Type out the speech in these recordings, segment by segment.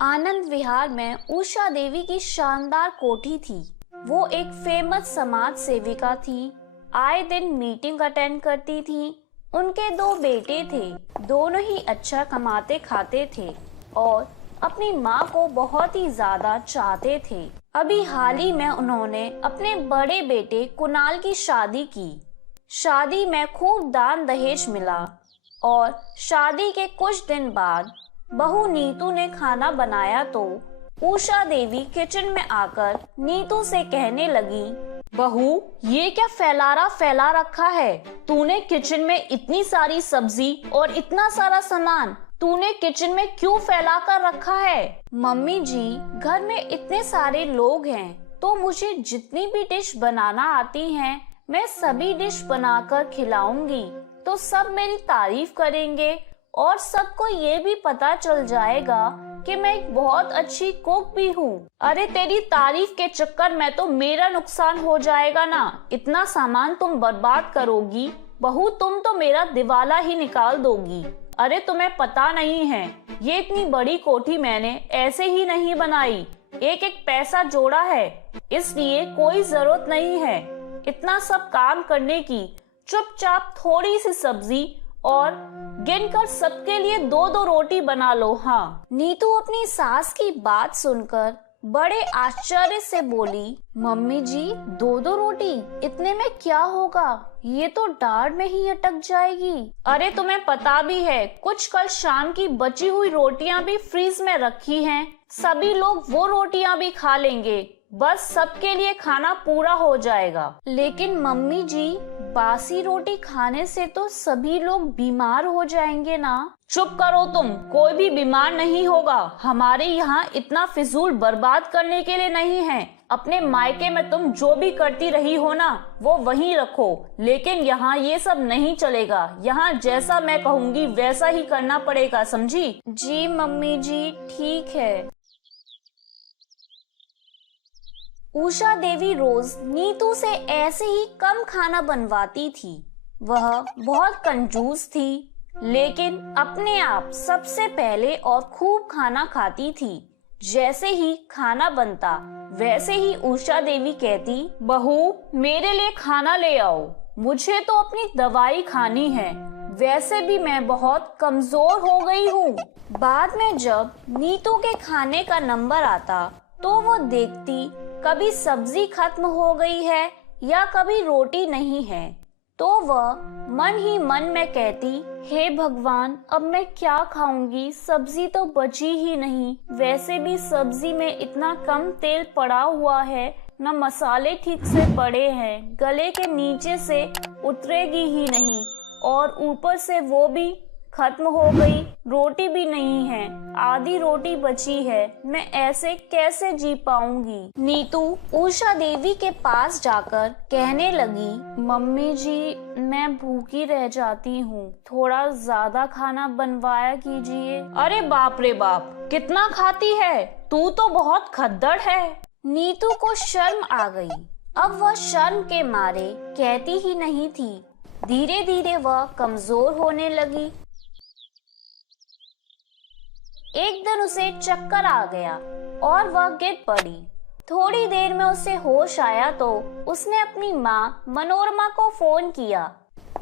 आनंद विहार में उषा देवी की शानदार कोठी थी। वो एक फेमस समाज सेविका थी। आए दिन मीटिंग अटेंड करती थी। उनके दो बेटे थे, दोनों ही अच्छा कमाते खाते थे और अपनी माँ को बहुत ही ज्यादा चाहते थे। अभी हाल ही में उन्होंने अपने बड़े बेटे कुणाल की शादी की। शादी में खूब दान दहेज मिला और शादी के कुछ दिन बाद बहू नीतू ने खाना बनाया तो उषा देवी किचन में आकर नीतू से कहने लगी, बहू ये क्या फैला रखा है? तूने किचन में इतनी सारी सब्जी और इतना सारा सामान तूने किचन में क्यों फैला कर रखा है? मम्मी जी, घर में इतने सारे लोग हैं तो मुझे जितनी भी डिश बनाना आती हैं मैं सभी डिश बनाकर खिलाऊंगी तो सब मेरी तारीफ करेंगे और सबको ये भी पता चल जाएगा कि मैं एक बहुत अच्छी कुक भी हूँ। अरे तेरी तारीफ के चक्कर में तो मेरा नुकसान हो जाएगा ना। इतना सामान तुम बर्बाद करोगी बहू, तुम तो मेरा दिवाला ही निकाल दोगी। अरे तुम्हें पता नहीं है, ये इतनी बड़ी कोठी मैंने ऐसे ही नहीं बनाई, एक एक पैसा जोड़ा है, इसलिए कोई जरूरत नहीं है इतना सब काम करने की। चुपचाप थोड़ी सी सब्जी और गिनकर सबके लिए दो दो रोटी बना लो। हाँ। नीतू अपनी सास की बात सुनकर बड़े आश्चर्य से बोली, मम्मी जी दो दो रोटी इतने में क्या होगा? ये तो दाढ़ में ही अटक जाएगी। अरे तुम्हें पता भी है, कुछ कल शाम की बची हुई रोटियां भी फ्रीज में रखी हैं, सभी लोग वो रोटियां भी खा लेंगे, बस सबके लिए खाना पूरा हो जाएगा। लेकिन मम्मी जी, बासी रोटी खाने से तो सभी लोग बीमार हो जाएंगे ना। चुप करो तुम, कोई भी बीमार नहीं होगा। हमारे यहाँ इतना फिजूल बर्बाद करने के लिए नहीं है। अपने मायके में तुम जो भी करती रही हो ना वो वहीं रखो, लेकिन यहाँ ये सब नहीं चलेगा। यहाँ जैसा मैं कहूँगी वैसा ही करना पड़ेगा, समझी? जी मम्मी जी, ठीक है। उषा देवी रोज नीतू से ऐसे ही कम खाना बनवाती थी। वह बहुत कंजूस थी, लेकिन अपने आप सबसे पहले और खूब खाना खाती थी। जैसे ही खाना बनता वैसे ही उषा देवी कहती, बहू मेरे लिए खाना ले आओ, मुझे तो अपनी दवाई खानी है, वैसे भी मैं बहुत कमजोर हो गई हूँ। बाद में जब नीतू के खाने का नंबर आता तो वो देखती कभी सब्जी खत्म हो गई है या कभी रोटी नहीं है, तो वह मन ही मन में कहती, हे भगवान अब मैं क्या खाऊंगी, सब्जी तो बची ही नहीं, वैसे भी सब्जी में इतना कम तेल पड़ा हुआ है, न मसाले ठीक से पड़े हैं, गले के नीचे से उतरेगी ही नहीं और ऊपर से वो भी खत्म हो गई, रोटी भी नहीं है, आधी रोटी बची है, मैं ऐसे कैसे जी पाऊंगी? नीतू उषा देवी के पास जाकर कहने लगी, मम्मी जी मैं भूखी रह जाती हूँ, थोड़ा ज्यादा खाना बनवाया कीजिए। अरे बाप रे बाप, कितना खाती है तू, तो बहुत खद्दड़ है। नीतू को शर्म आ गई। अब वह शर्म के मारे कहती ही नहीं थी। धीरे धीरे वह कमजोर होने लगी। एक दिन उसे चक्कर आ गया और वह गिर पड़ी। थोड़ी देर में उसे होश आया तो उसने अपनी माँ मनोरमा को फोन किया।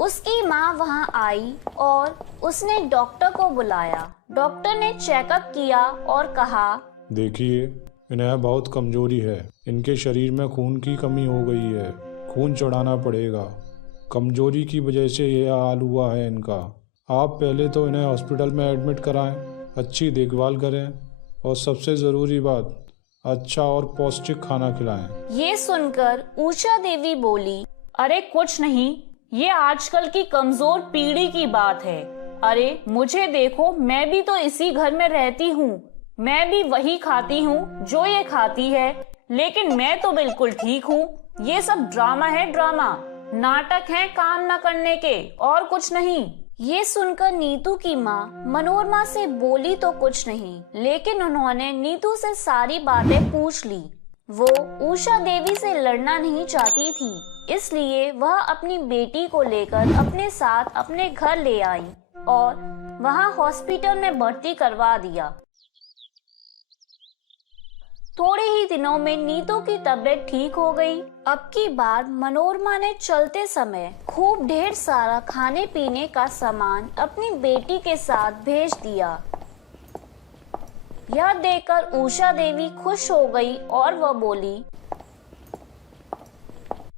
उसकी माँ वहाँ आई और उसने डॉक्टर को बुलाया। डॉक्टर ने चेकअप किया और कहा, देखिए इन्हें बहुत कमजोरी है, इनके शरीर में खून की कमी हो गई है, खून चढ़ाना पड़ेगा, कमजोरी की वजह से यह हाल हुआ है इनका। आप पहले तो इन्हें हॉस्पिटल में एडमिट कराएं, अच्छी देखभाल करें और सबसे ज़रूरी बात, अच्छा और पौष्टिक खाना खिलाएं। ये सुनकर उषा देवी बोली, अरे कुछ नहीं, ये आजकल की कमजोर पीढ़ी की बात है। अरे मुझे देखो, मैं भी तो इसी घर में रहती हूँ, मैं भी वही खाती हूँ जो ये खाती है, लेकिन मैं तो बिल्कुल ठीक हूँ। ये सब ड्रामा है, ड्रामा, नाटक है काम न करने के, और कुछ नहीं। ये सुनकर नीतू की माँ मनोरमा से बोली तो कुछ नहीं, लेकिन उन्होंने नीतू से सारी बातें पूछ ली। वो उषा देवी से लड़ना नहीं चाहती थी, इसलिए वह अपनी बेटी को लेकर अपने साथ अपने घर ले आई और वहाँ हॉस्पिटल में भर्ती करवा दिया। थोड़े ही दिनों में नीतू की तबीयत ठीक हो गई। अब की बार मनोरमा ने चलते समय खूब ढेर सारा खाने पीने का सामान अपनी बेटी के साथ भेज दिया। यह देखकर उषा देवी खुश हो गई और वह बोली,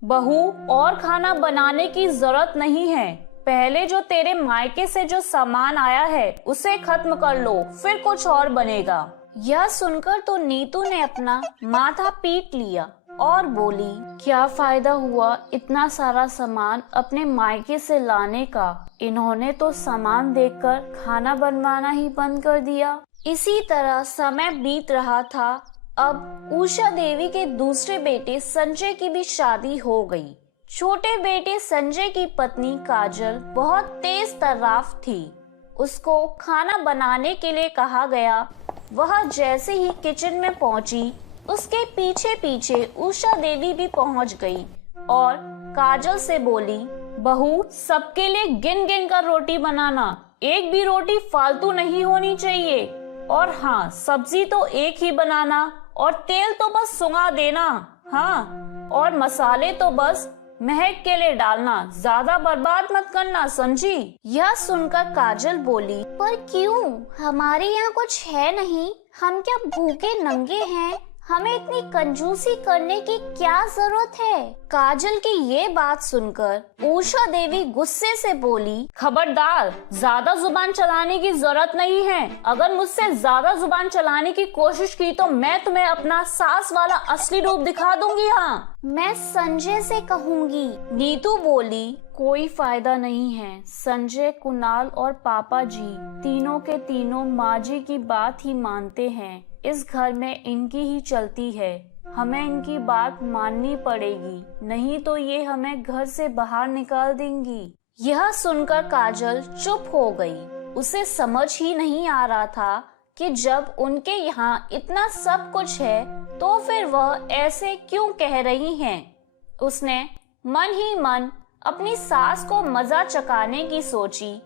बहू, और खाना बनाने की जरूरत नहीं है। पहले जो तेरे मायके से जो सामान आया है उसे खत्म कर लो, फिर कुछ और बनेगा। यह सुनकर तो नीतू ने अपना माथा पीट लिया और बोली, क्या फायदा हुआ इतना सारा सामान अपने मायके से लाने का। इन्होंने तो सामान देखकर खाना बनवाना ही बंद कर दिया। इसी तरह समय बीत रहा था। अब उषा देवी के दूसरे बेटे संजय की भी शादी हो गई। छोटे बेटे संजय की पत्नी काजल बहुत तेज तर्राफ थी। उसको खाना बनाने के लिए कहा गया। वह जैसे ही किचन में पहुंची, उसके पीछे पीछे उषा देवी भी पहुंच गई और काजल से बोली, बहू, सबके लिए गिन गिन कर रोटी बनाना, एक भी रोटी फालतू नहीं होनी चाहिए। और हाँ, सब्जी तो एक ही बनाना और तेल तो बस सुंगा देना। हाँ, और मसाले तो बस महक के लिए डालना, ज्यादा बर्बाद मत करना, समझी। यह सुनकर काजल बोली, पर क्यों, हमारे यहाँ कुछ है नहीं, हम क्या भूखे नंगे हैं, हमें इतनी कंजूसी करने की क्या जरूरत है। काजल की ये बात सुनकर उषा देवी गुस्से से बोली, खबरदार, ज्यादा जुबान चलाने की जरूरत नहीं है। अगर मुझसे ज्यादा जुबान चलाने की कोशिश की तो मैं तुम्हें अपना सास वाला असली रूप दिखा दूंगी। हाँ, मैं संजय से कहूंगी। नीतू बोली, कोई फायदा नहीं है। संजय, कुणाल और पापा जी तीनों के तीनों माँ जी की बात ही मानते हैं। इस घर में इनकी ही चलती है, हमें इनकी बात माननी पड़ेगी, नहीं तो ये हमें घर से बाहर निकाल देंगी। यह सुनकर काजल चुप हो गई। उसे समझ ही नहीं आ रहा था कि जब उनके यहाँ इतना सब कुछ है तो फिर वह ऐसे क्यों कह रही हैं। उसने मन ही मन अपनी सास को मजा चखाने की सोची।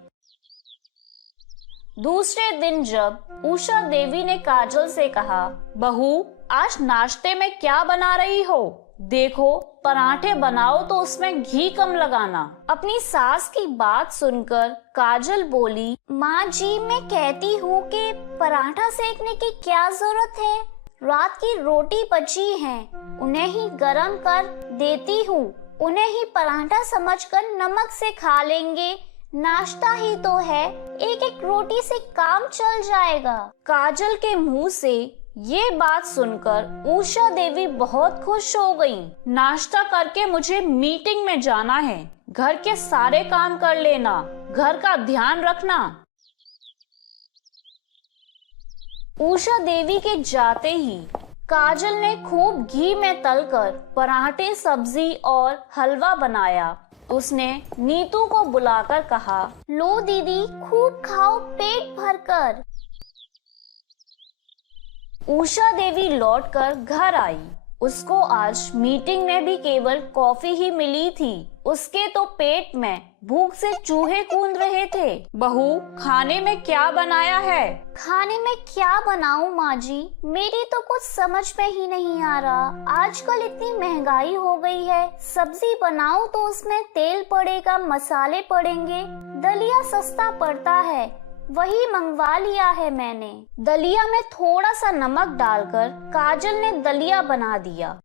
दूसरे दिन जब उषा देवी ने काजल से कहा, बहू, आज नाश्ते में क्या बना रही हो? देखो, पराठे बनाओ तो उसमें घी कम लगाना। अपनी सास की बात सुनकर काजल बोली, माँ जी, मैं कहती हूँ कि पराठा सेकने की क्या जरूरत है, रात की रोटी बची है, उन्हें ही गरम कर देती हूँ, उन्हें ही पराठा समझकर नमक से खा लेंगे, नाश्ता ही तो है, एक एक रोटी से काम चल जाएगा। काजल के मुंह से ये बात सुनकर उषा देवी बहुत खुश हो गई। नाश्ता करके मुझे मीटिंग में जाना है, घर के सारे काम कर लेना, घर का ध्यान रखना। उषा देवी के जाते ही काजल ने खूब घी में तलकर पराठे, सब्जी और हलवा बनाया। उसने नीतू को बुलाकर कहा, लो दीदी, खूब खाओ पेट भरकर। उषा देवी लौटकर घर आई। उसको आज मीटिंग में भी केवल कॉफी ही मिली थी। उसके तो पेट में भूख से चूहे कूद रहे थे। बहू, खाने में क्या बनाया है? खाने में क्या बनाऊं माँ जी, मेरी तो कुछ समझ में ही नहीं आ रहा। आजकल इतनी महंगाई हो गई है, सब्जी बनाऊं तो उसमें तेल पड़ेगा, मसाले पड़ेंगे। दलिया सस्ता पड़ता है, वही मंगवा लिया है मैंने। दलिया में थोड़ा सा नमक डालकर काजल ने दलिया बना दिया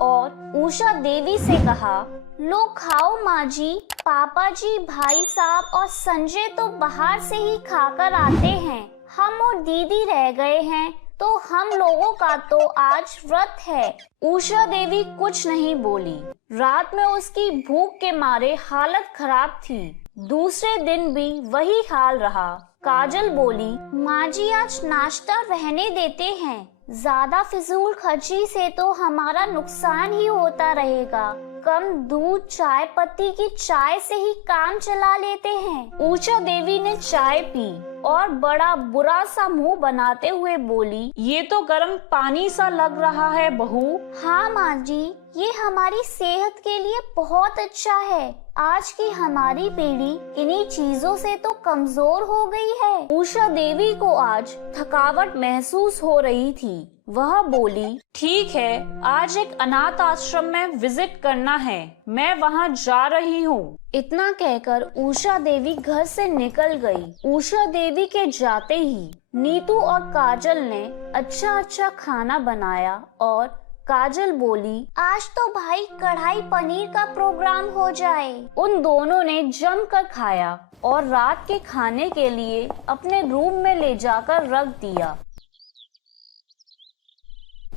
और उषा देवी से कहा, लो खाओ माँ जी, पापा जी, भाई साहब और संजय तो बाहर से ही खाकर आते हैं, हम और दीदी रह गए हैं, तो हम लोगों का तो आज व्रत है। उषा देवी कुछ नहीं बोली। रात में उसकी भूख के मारे हालत खराब थी। दूसरे दिन भी वही हाल रहा। काजल बोली, माँ जी, आज नाश्ता रहने देते हैं, ज्यादा फिजूल खर्ची से तो हमारा नुकसान ही होता रहेगा। कम दूध, चाय पत्ती की चाय से ही काम चला लेते हैं। उषा देवी ने चाय पी और बड़ा बुरा सा मुंह बनाते हुए बोली, ये तो गर्म पानी सा लग रहा है बहू। हाँ माँ जी, ये हमारी सेहत के लिए बहुत अच्छा है, आज की हमारी पीढ़ी इन्हीं चीजों से तो कमजोर हो गई है। उषा देवी को आज थकावट महसूस हो रही थी। वह बोली, ठीक है, आज एक अनाथ आश्रम में विजिट करना है, मैं वहाँ जा रही हूँ। इतना कहकर उषा देवी घर से निकल गई। उषा देवी के जाते ही नीतू और काजल ने अच्छा खाना बनाया और काजल बोली, आज तो भाई कढ़ाई पनीर का प्रोग्राम हो जाए। उन दोनों ने जमकर खाया और रात के खाने के लिए अपने रूम में ले जाकर रख दिया।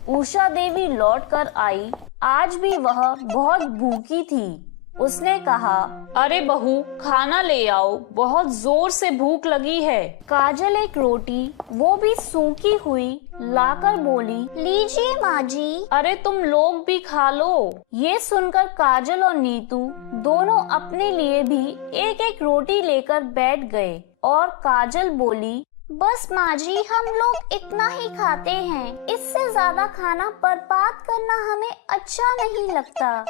उषा देवी लौट कर आई। आज भी वह बहुत भूखी थी। उसने कहा, अरे बहू, खाना ले आओ, बहुत जोर से भूख लगी है। काजल एक रोटी, वो भी सूखी हुई, लाकर बोली, लीजिए माँ जी। अरे तुम लोग भी खा लो। ये सुनकर काजल और नीतू दोनों अपने लिए भी एक एक रोटी लेकर बैठ गए और काजल बोली, बस माँ जी, हम लोग इतना ही खाते हैं, इससे ज्यादा खाना बर्बाद करना हमें अच्छा नहीं लगता।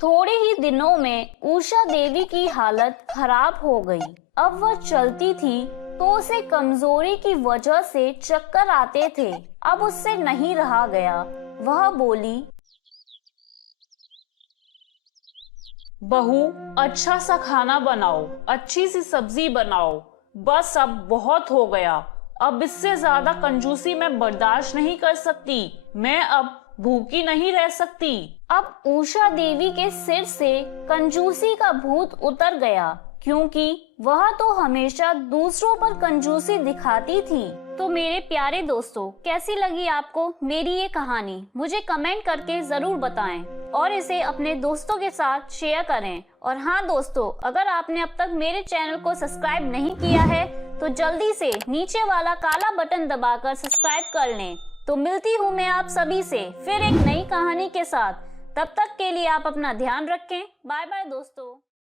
थोड़े ही दिनों में उषा देवी की हालत खराब हो गई। अब वह चलती थी तो उसे कमजोरी की वजह से चक्कर आते थे। अब उससे नहीं रहा गया। वह बोली, बहू, अच्छा सा खाना बनाओ, अच्छी सी सब्जी बनाओ, बस अब बहुत हो गया। अब इससे ज्यादा कंजूसी मैं बर्दाश्त नहीं कर सकती। मैं अब भूखी नहीं रह सकती। अब उषा देवी के सिर से कंजूसी का भूत उतर गया, क्योंकि वह तो हमेशा दूसरों पर कंजूसी दिखाती थी। तो मेरे प्यारे दोस्तों, कैसी लगी आपको मेरी ये कहानी? मुझे कमेंट करके जरूर बताएं और इसे अपने दोस्तों के साथ शेयर करें। और हाँ दोस्तों, अगर आपने अब तक मेरे चैनल को सब्सक्राइब नहीं किया है तो जल्दी से नीचे वाला काला बटन दबाकर सब्सक्राइब कर लें। तो मिलती हूँ मैं आप सभी से फिर एक नई कहानी के साथ। तब तक के लिए आप अपना ध्यान रखें। बाय बाय दोस्तों।